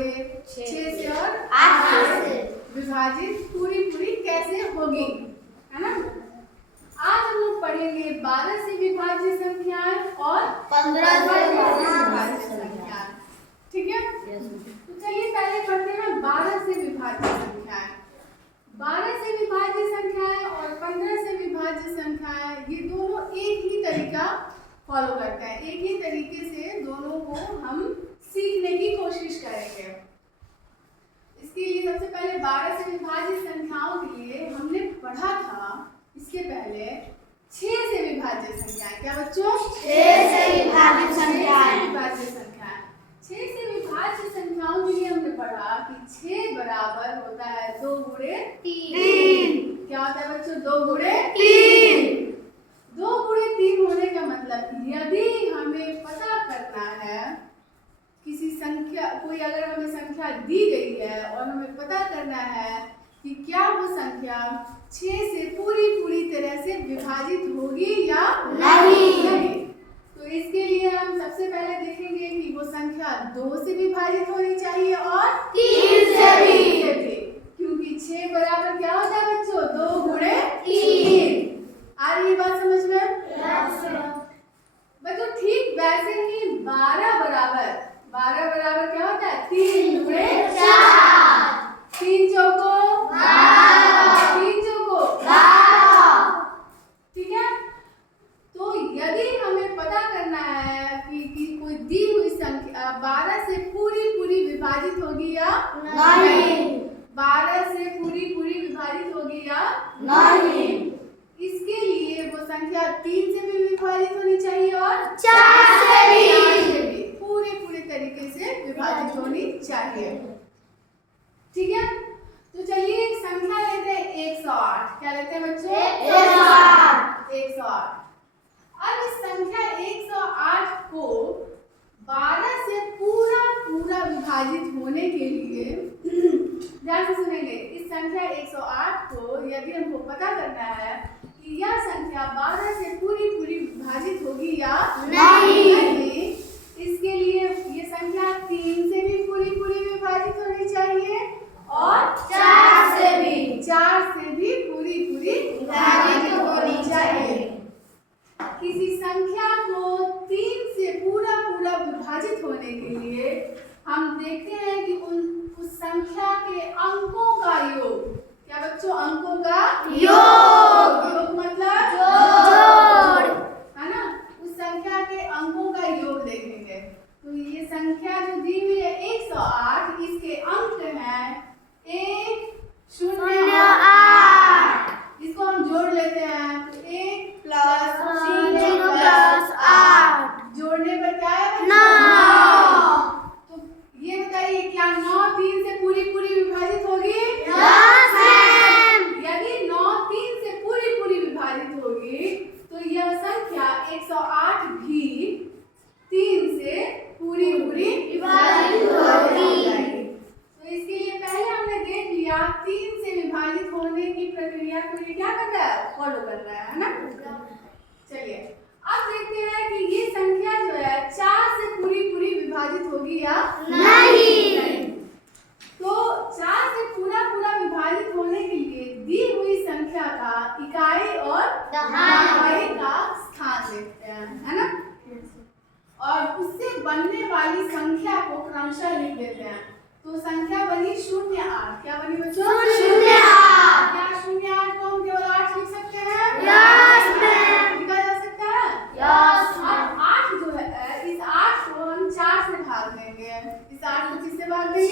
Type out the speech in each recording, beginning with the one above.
से, 6 से और 8 से विभाजित पूरी कैसे होगी, है ना। आज हम लोग पढ़ेंगे 12 से विभाज्य संख्याएं और 15 से विभाज्य संख्याएं, ठीक है। तो चलिए पहले पढ़ते हैं 12 से विभाज्य संख्याएं। 12 से विभाज्य संख्याएं और 15 से विभाज्य संख्याएं, ये दोनों एक ही तरीका फॉलो करते हैं, एक ही तरीके से दोनों को हम सीखने की कोशिश करेंगे। इसके लिए सबसे पहले 12 से विभाज्य संख्याओं के लिए हमने पढ़ा था इसके पहले 6 से विभाज्य संख्याएं। क्या बच्चों? 6 से विभाज्य संख्याएं। 6 से विभाज्य संख्याओं के लिए हमने पढ़ा कि 6 बराबर होता है 2 गुणे 3। क्या होता है बच्चों? 2 गुणे 3। 2 गुणे 3 होने का मतलब यदि हमें पता करना है किसी संख्या, कोई अगर हमें संख्या दी गई है और हमें पता करना है कि क्या वो संख्या 6 से पूरी तरह से विभाजित होगी या नहीं। तो इसके लिए हम सबसे पहले देखेंगे कि वो संख्या 2 से विभाजित होनी चाहिए और 3 से भी, क्योंकि 6 बराबर क्या होता है बच्चों? 2 गुणे 3। आ रही बात समझ में? बच्चों ठीक वैसे ही 12 बराबर क्या होता है? 3 गुणे 4। 3 चौको 12, 3 चौको 12, ठीक है। तो यदि हमें पता करना है कि कोई दी हुई संख्या 12 से पूरी विभाजित होगी या नहीं, 12 से पूरी विभाजित होगी या नहीं, इसके लिए वो संख्या 3 से भी विभाजित होनी चाहिए और 4 से भी पूरे तरीके से विभाजित होनी चाहिए, ठीक है। तो चलिए एक संख्या लेते हैं 108। क्या लेते हैं बच्चों? 108। अब इस संख्या 108 को 12 से पूरा विभाजित होने के लिए ध्यान से सुनेंगे। इस संख्या 108 को यदि हमको पता करना है कि यह संख्या 12 से पूरी विभाजित होगी या नहीं, इसके लिए ये संख्या 3 से भी पूरी विभाजित होनी चाहिए और 4 से भी पूरी विभाजित होनी चाहिए। किसी संख्या को 3 से पूरा विभाजित होने के लिए हम देखते हैं कि उस संख्या के अंकों का योग। क्या बच्चों? अंकों का योग मतलब जोड़, है ना। उस संख्या के अंकों का योग देखेंगे। तो ये संख्या जो दी हुई है 108, इसके अंक हैं 1, 0, 8। इसको हम जोड़ लेते हैं। तो 1 + 0 + 8 जोड़ने पर क्या है? 9। तो ये बताइए क्या 9 3 से पूरी विभाजित होगी? यदि 9 3 से पूरी विभाजित होगी तो यह संख्या 108 भी 3 से पूरी विभाजित होगी। तो इसके लिए पहले हमने देख लिया 3 से विभाजित होने की प्रक्रिया को ये क्या कर रहा है? फॉलो कर रहा है ना। चलिए अब देखते हैं कि ये संख्या जो है 4 से पूरी विभाजित होगी या नहीं। तो 4 से पूरा विभाजित होने के लिए दी हुई संख्या का इकाई और दहाई का स्थान देखते हैं, है ना। और उससे बनने वाली संख्या को क्रमशः लिख देते हैं। तो संख्या बनी 08। क्या बनी बच्चों? 08। क्या 08 को हम केवल 8 लिख सकते हैं? Yes ma'am. लिखा जा सकता है? यस। अब 8 जो है, इस 8 को हम 4 से भाग देंगे। इस 8 को किससे भाग देंगे?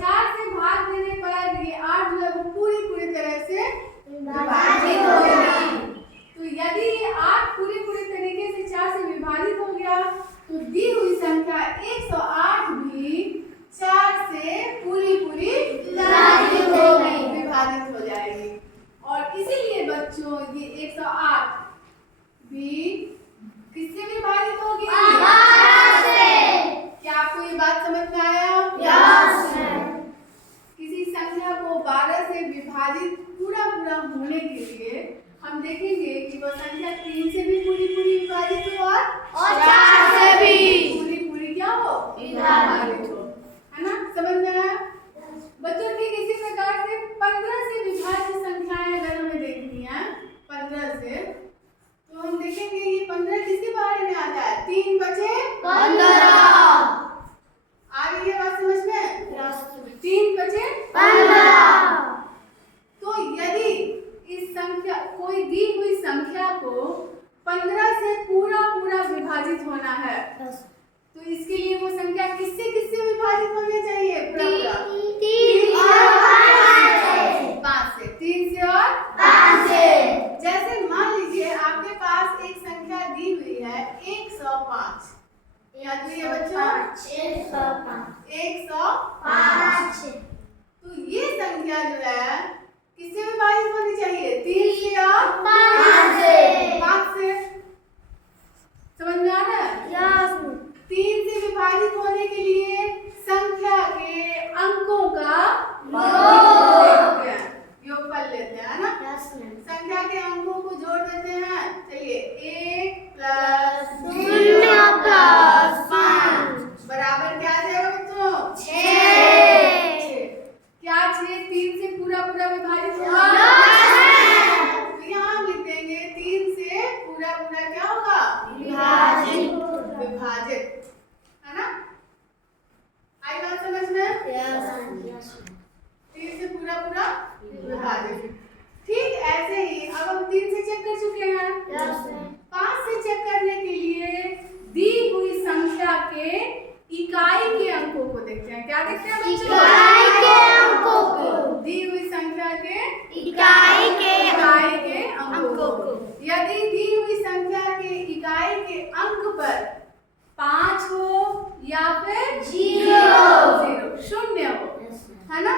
4 से भाग देने पर ये 8 जो है वो पूरी तरह से विभाजित होगी। तो यदि ये 8 पूरी तरीके से 4 से विभाजित हो गया तो दी हुई संख्या 108 भी 4 से पूरी विभाजित हो जाएगी। और इसीलिए बच्चों ये 108 भी किससे विभाजित होगी? 12 से। क्या आपको ये बात समझ में आया? 105 याद करिए बच्चों 105। तो ये संख्या जो है किससे विभाजित होनी चाहिए? 3 से या 5 से। समझ में आ रहा है? 3 से विभाजित होने के लिए संख्या के अंकों का योगफल लेते हैं ना। संख्या के अंकों को जोड़ देते हैं। चलिए 1 + 0 + 5 बराबर क्या आ जाएगा बच्चों? 6। क्या 6 3 से पूरा विभाजित होगा? तो यहाँ हम लिख देंगे 3 से पूरा क्या होगा? विभाजित है ना। आई बात समझ में? 3 से पूरा विभाजित। ठीक ऐसे ही अब हम 3 से चेक कर चुके हैं। 5 से चेक करने के लिए दी हुई संख्या के इकाई के अंकों को देखते हैं। क्या देखते हैं बच्चों? दी हुई संख्या के इकाई के अंकों को। यदि दी हुई संख्या के इकाई के अंक पर 5 हो या फिर 0 शून्य हो, है ना,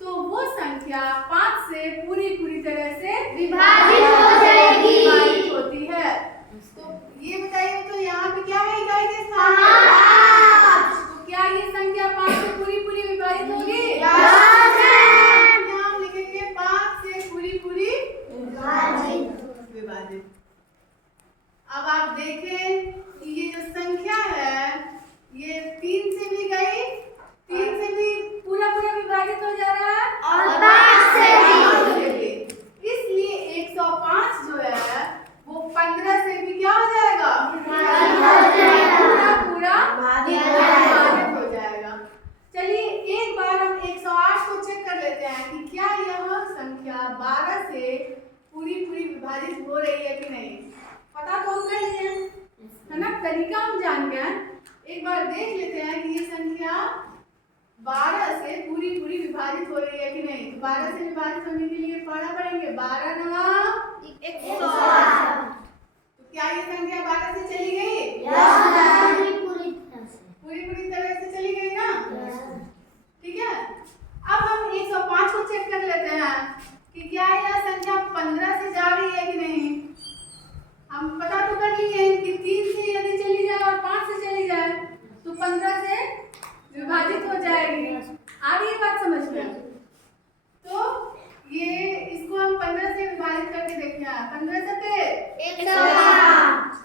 तो वो संख्या 5 से पूरी तरह से विभाजित होती है। तो ये बताइए तो यहाँ पे क्या है इकाई के स्थान? तो क्या ये संख्या 5 से पूरी विभाजित होगी? यहाँ लिखेंगे 5 से पूरी विभाजित। अब आप देखें कि ये जो संख्या है ये 3 से भी गई, 3 से भी पूरा विभाजित हो जा रहा है और 5 से भी। इसलिए 105 जो है वो 15 से भी क्या हो जाएगा? पूरा विभाजित हो जाएगा। चलिए एक बार हम 108 को चेक कर लेते हैं कि क्या यह संख्या 12 से पूरी विभाजित हो रही है कि नहीं। पता तो हम कर लिए है ना, तरीका हम जान गए। एक बार देख लेते हैं कि ये संख्या 12 से पूरी विभाजित हो रही है कि नहीं। 12 से विभाजित होने के लिए पढ़ेंगे 12 × 108। तो क्या ये संख्या 12 से चली गई? पूरी तरह से चली गई ना। ठीक है। अब हम 105 को चेक कर लेते हैं कि क्या यह संख्या 15 से जा रही है कि नहीं। हम पता तो कर लिए कि 3 से यदि चली जाए और 5 से चली जाए तो 15 से विभाजित हो जाएगी। आ रही है बात समझ में? तो ये इसको हम 15 से विभाजित करके देखते हैं। 15 से 108।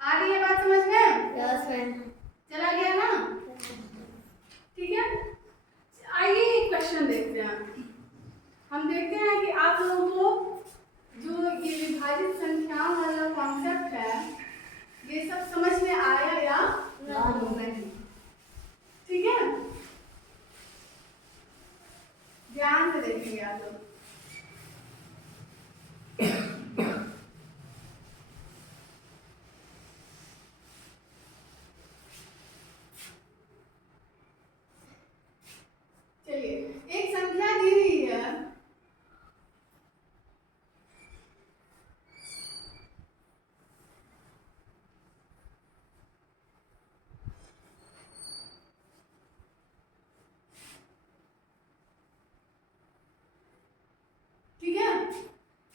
आ रही है बात समझ में? चला गया ना। ठीक है। आइए एक क्वेश्चन देखते हैं। हम देखते हैं कि आप लोगों को जो ये विभाजित संख्याओं वाला कॉन्सेप्ट है ये सब समझ में आया या नहीं। ठीक है, ध्यान से देखेंगे आप लोग। चलिए एक संख्या दी हुई है।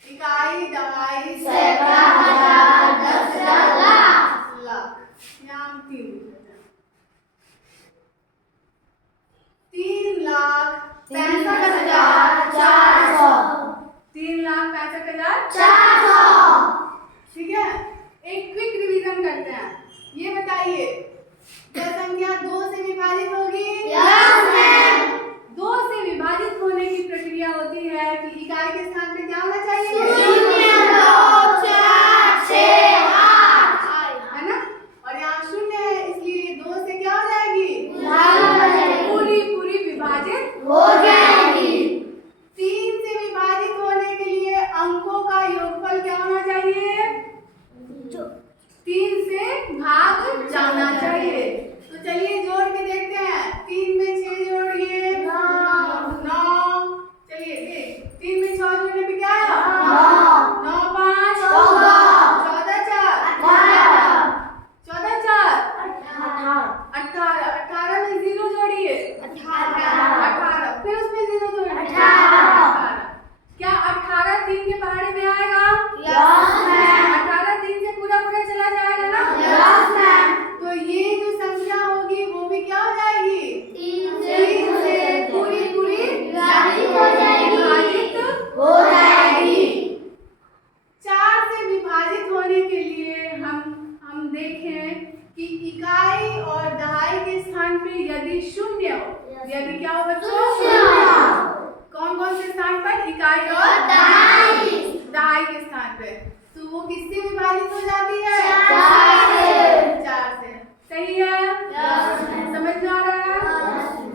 इकाई, दवाई, सैकड़ा, हजार, 10,000, लाख। यहाँ 3 3,65,400। 3,65,400। ठीक है। एक क्विक रिवीजन करते हैं। ये बताइए क्या संख्या 2 से विभाजित होगी? 2 से विभाजित होने की प्रक्रिया होती है कि इकाई के स्थान पे क्या होना चाहिए? 0, 2, 4, 6, 8 है ना। और यहाँ 0 है इसलिए 2 से क्या हो जाएगी? पूरी विभाजित हो जाएगी। 3 से विभाजित होने के लिए अंकों का योगफल क्या होना चाहिए? 3 से भाग जाना चाहिए। तो चलिए जोड़ के देखते हैं। 3 में 6 जोड़िए 9। चलिए 3 में 6 जोड़ने पे क्या आया? 9 5 14 14 4 यदि शून्य हो। यदि क्या हो बच्चों? कौन कौन से स्थान पर? इकाई और दहाई के स्थान पे। तो वो किससे विभाजित हो जाती है? 4 से। सही है? समझ में आ रहा है?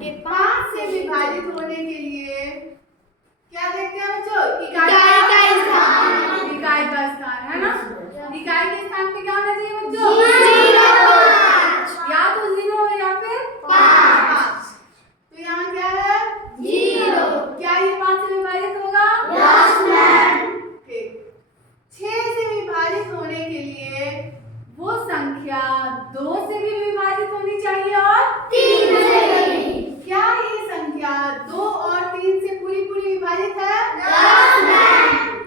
ये 5 से विभाजित होने के लिए क्या देखते हैं बच्चों? इकाई का स्थान है ना? इकाई के स्थान पे क्या होना चाहिए बच्चों? या तो 0 हो या फिर 5। तो यहाँ क्या है? 0। क्या ये 5 से विभाजित होगा? ठीक। 6 से विभाजित होने के लिए वो संख्या 2 से भी विभाजित होनी चाहिए और 3 से भी। क्या ये संख्या 2 और 3 से पूरी विभाजित है?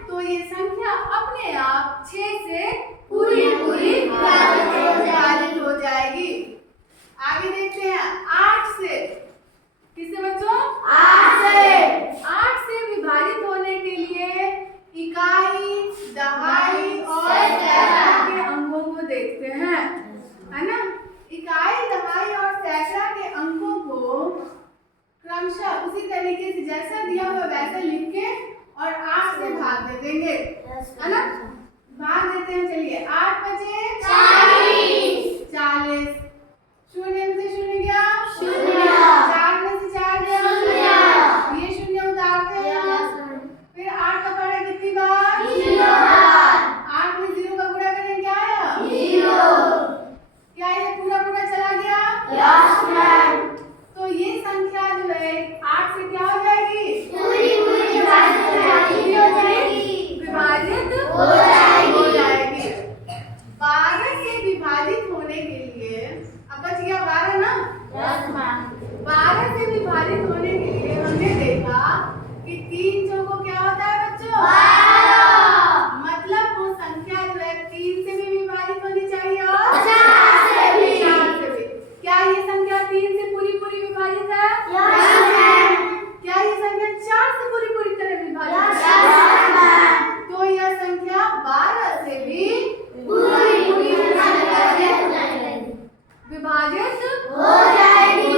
तो ये संख्या अपने आप 6 से पूरी विभाजित हो जाएगी। आगे देखते हैं 8 से। किससे बच्चों? 8 से विभाजित होने के लिए इकाई, दहाई और सैकड़ा के अंकों को देखते हैं, है ना? इकाई, दहाई और सैकड़ा के अंकों को क्रमशः उसी तरीके से जैसा दिया हुआ वैसा लिख के और 8 से भाग दे देंगे, है ना? भाग देते हैं। चलिए 8 बचे 40। 0 में से 0 गया 4 में से 4 गया ये 0 उतारते हैं। फिर 8 का पढ़ा कितनी बार? 8 में 0 का गुणा करें क्या आया? 0। क्या ये पूरा चला गया? तो ये संख्या जो है 8 से क्या हो जाएगी? विभाजित हो जाएगी। 12 से विभाजित होने के लिए अब बच गया 12 ना? 12 से विभाजित होने के लिए हमने देखा कि 3 चौको क्या होता है बच्चों? 12। मतलब वो संख्या जो है 3 से भी विभाजित होनी चाहिए और 4 से भी। क्या ये संख्या 3 से पूरी विभाजित है? क्या ये संख्या 4 से पूरी तरह विभाजित है? तो यह संख्या 12 से भी पूरी विभाजित हो जाएगी।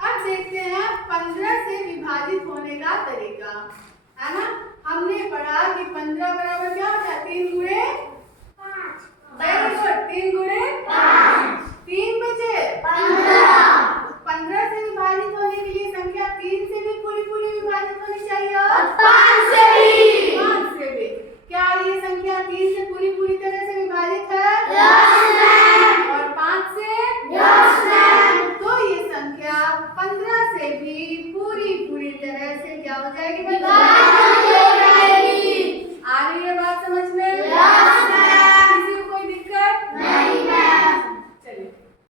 अब देखते हैं 15 से विभाजित होने का तरीका, है ना? हमने पढ़ा कि 15 बराबर क्या होता है? 3 गुणे 5। Very good. 3 गुणे 5। 3 बचे 15 से विभाजित होने के लिए संख्या 3 से भी पूरी विभाजित होनी चाहिए और 5 से भी। क्या ये संख्या 3 से पूरी तरह से विभाजित है? और 5 से? तो ये संख्या 15 से भी पूरी तरह से क्या हो जाएगी?